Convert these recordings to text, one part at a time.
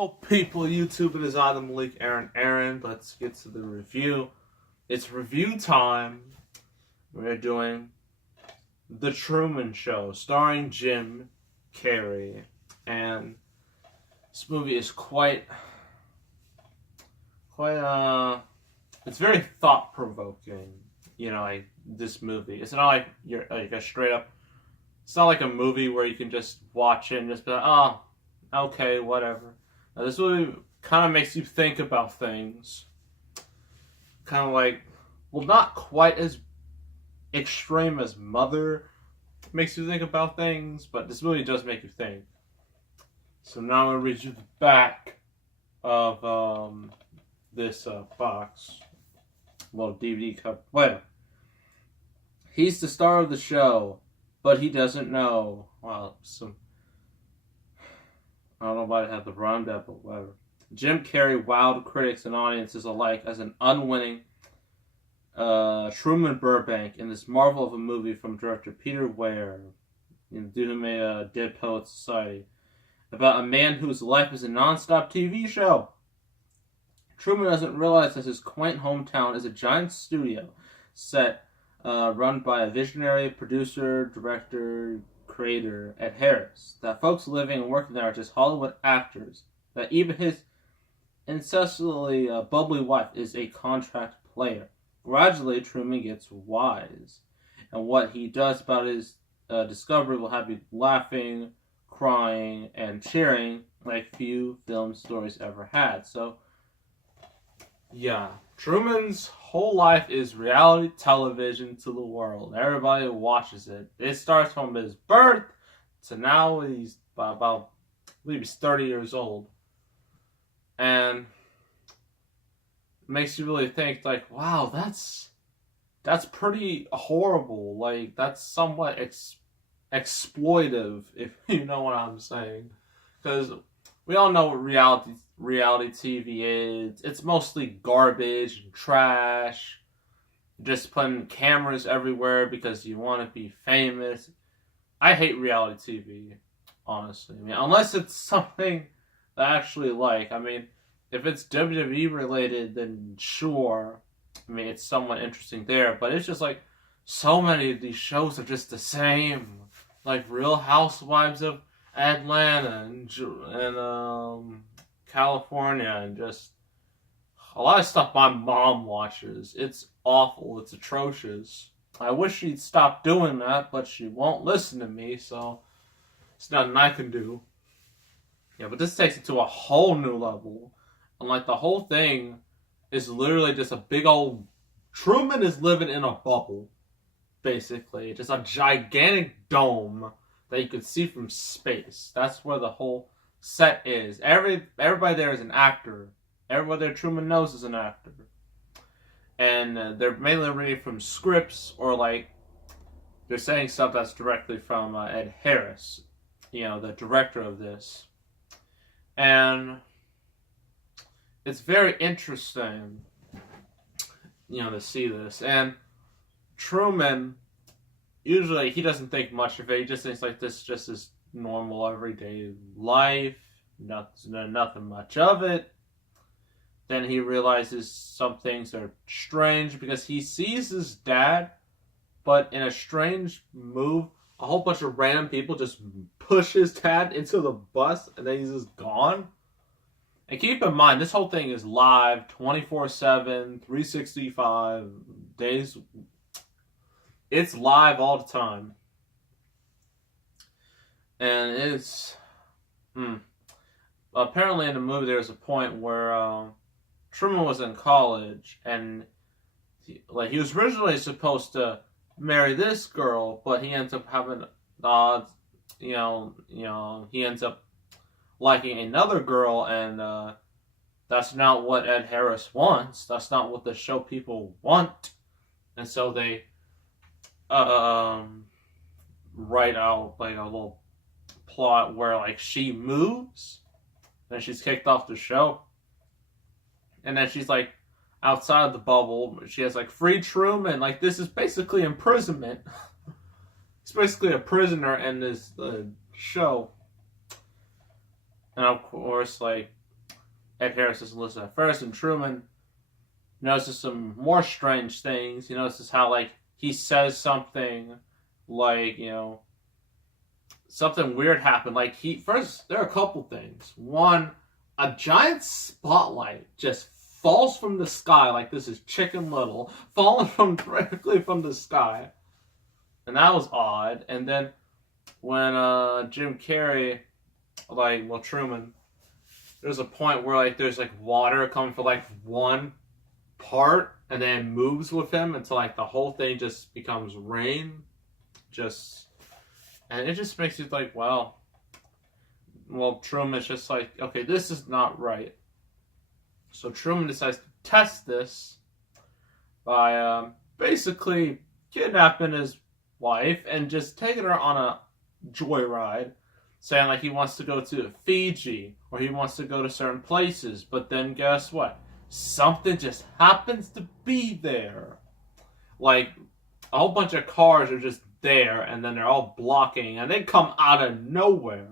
Oh, people, YouTube, it is I, the Malik Aaron. Let's get to the review. It's review time. We're doing The Truman Show, starring Jim Carrey. And this movie is it's very thought-provoking. You know, like, this movie. It's not like you're like a straight up, it's not like a movie where you can just watch it and just be like, oh, okay, whatever. Now, this movie kind of makes you think about things. Kind of like, well, not quite as extreme as Mother makes you think about things, but this movie does make you think. So now I'm going to read you the back of this box. Well, DVD cover. Well, he's the star of the show, but he doesn't know. Well, I don't know why I have the rhyme that, but whatever. Jim Carrey wowed critics and audiences alike as an unwinning Truman Burbank in this marvel of a movie from director Peter Weir, who made Dead Poets Society, about a man whose life is a non-stop TV show. Truman doesn't realize that his quaint hometown is a giant studio set run by a visionary producer, director, creator Ed Harris. That folks living and working there are just Hollywood actors. That even his incessantly bubbly wife is a contract player. Gradually, Truman gets wise, and what he does about his discovery will have you laughing, crying, and cheering like few film stories ever had. So, yeah, Truman's whole life is reality television to the world. Everybody watches it. It starts from his birth to now he's about, I believe he's 30 years old. And it makes you really think, like, wow, that's pretty horrible. Like, that's somewhat exploitive, if you know what I'm saying. Because we all know what reality TV is. It's mostly garbage and trash. Just putting cameras everywhere because you want to be famous. I hate reality TV, honestly. I mean, unless it's something that I actually like. I mean, if it's WWE related, then sure. I mean, it's somewhat interesting there. But it's just like, so many of these shows are just the same. Like Real Housewives of Atlanta and California, and just a lot of stuff my mom watches. It's awful. It's atrocious. I wish she'd stop doing that, but she won't listen to me, so it's nothing I can do. Yeah, but this takes it to a whole new level. And like, the whole thing is literally just a big old... Truman is living in a bubble, basically. Just a gigantic dome that you could see from space. That's where the whole set is. Everybody there is an actor. Everybody there Truman knows is an actor. And they're mainly reading from scripts, or like they're saying stuff that's directly from Ed Harris, you know, the director of this. And it's very interesting, you know, to see this. And Truman, usually he doesn't think much of it. He just thinks like this just is normal everyday life, nothing much of it. Then he realizes some things are strange because he sees his dad, but in a strange move, a whole bunch of random people just push his dad into the bus, and then he's just gone. And keep in mind, this whole thing is live 24/7, 365 days. It's live all the time. And it's... Apparently in the movie there was a point where Truman was in college, and he was originally supposed to marry this girl, but he ends up having he ends up liking another girl, and that's not what Ed Harris wants. That's not what the show people want. And so they write out like a little plot where like she moves, then she's kicked off the show, and then she's like outside of the bubble. She has like free Truman. Like, this is basically imprisonment. He's basically a prisoner in this show. And of course, like, Ed Harris doesn't listen at first, and Truman notices some more strange things. He notices how, like, he says something like, something weird happened. Like, first, there are a couple things. One, a giant spotlight just falls from the sky, like this is Chicken Little, falling directly from the sky. And that was odd. And then when Jim Carrey, Truman, there's a point where, like, there's, like, water coming for, like, one part, and then it moves with him until, like, the whole thing just becomes rain. And it just makes you think, well, Truman's just like, okay, this is not right. So Truman decides to test this by basically kidnapping his wife and just taking her on a joyride, saying, like, he wants to go to Fiji or he wants to go to certain places. But then guess what? Something just happens to be there. Like, a whole bunch of cars are just there, and then they're all blocking, and they come out of nowhere.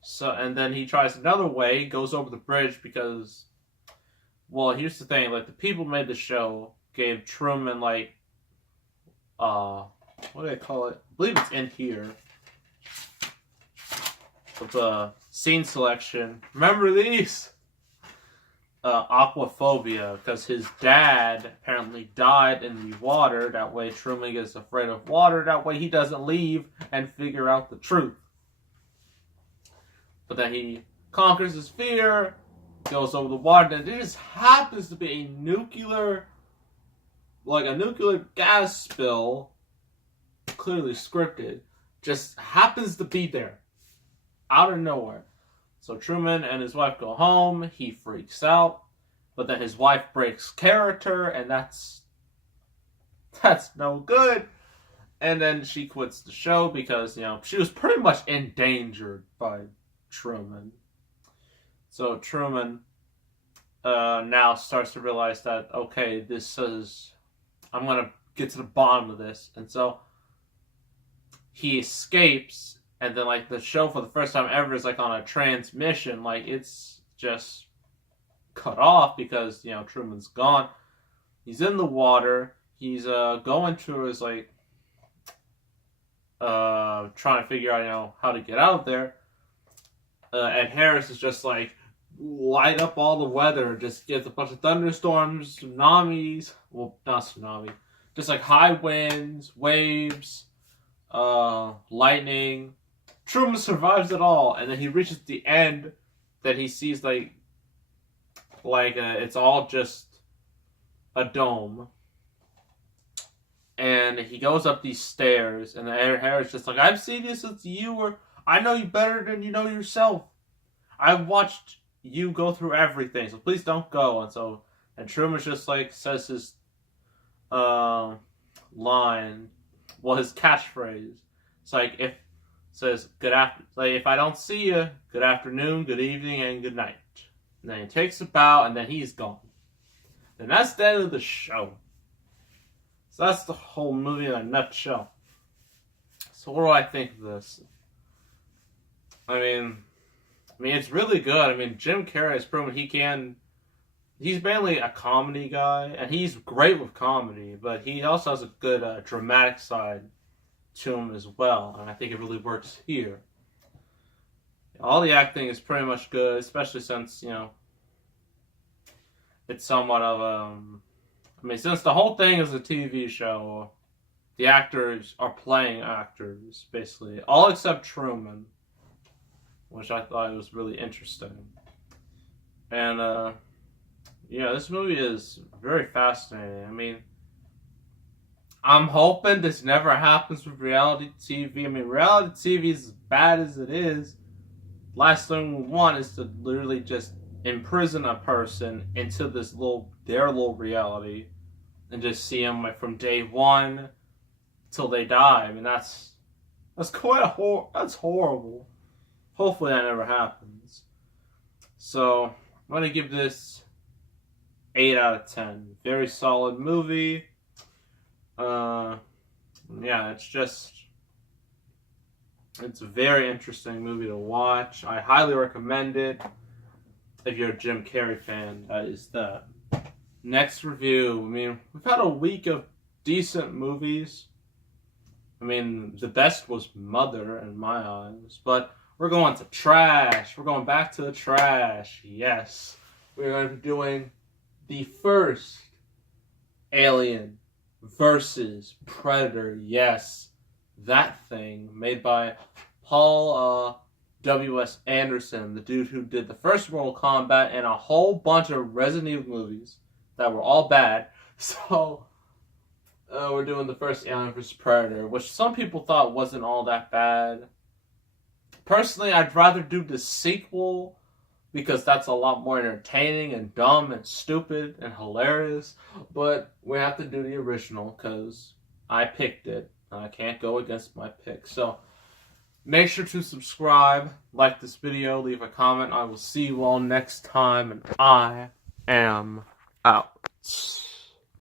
So, and then he tries another way, goes over the bridge because, well, here's the thing, like, the people who made the show gave Truman, like, what do they call it? I believe it's in here. With the scene selection. Remember these? Aquaphobia, because his dad apparently died in the water. That way Truman gets afraid of water. That way he doesn't leave and figure out the truth. But then he conquers his fear, goes over the water, and there just happens to be a nuclear gas spill, clearly scripted, just happens to be there, out of nowhere. So Truman and his wife go home, he freaks out, but then his wife breaks character, and that's no good. And then she quits the show because, she was pretty much endangered by Truman. So Truman now starts to realize that, okay, I'm going to get to the bottom of this. And so he escapes. And then, like, the show for the first time ever is, like, on a transmission. Like, it's just cut off because, Truman's gone. He's in the water. He's going through his, like, trying to figure out, how to get out there. Ed Harris is just, like, light up all the weather. Just gets a bunch of thunderstorms, tsunamis. Well, not tsunami. Just, like, high winds, waves, lightning. Truman survives it all, and then he reaches the end that he sees like it's all just a dome, and he goes up these stairs, and the Harris just like, I've seen you since you were, I know you better than you know yourself. I've watched you go through everything, so please don't go. And Truman's just like says his line, his catchphrase. It's like, says if I don't see you, good afternoon, good evening, and good night. And then he takes a bow, and then he's gone. And that's the end of the show. So that's the whole movie in a nutshell. So what do I think of this? I mean, it's really good. I mean, Jim Carrey has proven he's mainly a comedy guy, and he's great with comedy, but he also has a good dramatic side to him as well, and I think it really works here. All the acting is pretty much good, especially since, it's somewhat of since the whole thing is a TV show, the actors are playing actors, basically. All except Truman, which I thought was really interesting. And, this movie is very fascinating. I'm hoping this never happens with reality TV. Reality TV is as bad as it is. Last thing we want is to literally just imprison a person into their little reality and just see them from day one till they die. That's that's horrible. Hopefully that never happens. So I'm gonna give this 8 out of 10. Very solid movie. It's a very interesting movie to watch. I highly recommend it. If you're a Jim Carrey fan, that is that. Next review. I mean, we've had a week of decent movies. I mean, the best was Mother in my eyes. But we're going to trash. We're going back to the trash. Yes. We're going to be doing the first Alien versus Predator. Yes. That thing. Made by Paul W.S. Anderson, the dude who did the first Mortal Kombat and a whole bunch of Resident Evil movies that were all bad. So, we're doing the first Alien vs. Predator, which some people thought wasn't all that bad. Personally, I'd rather do the sequel because that's a lot more entertaining and dumb and stupid and hilarious. But we have to do the original because I picked it. And I can't go against my pick. So, make sure to subscribe, like this video, leave a comment. I will see you all next time, and I am out.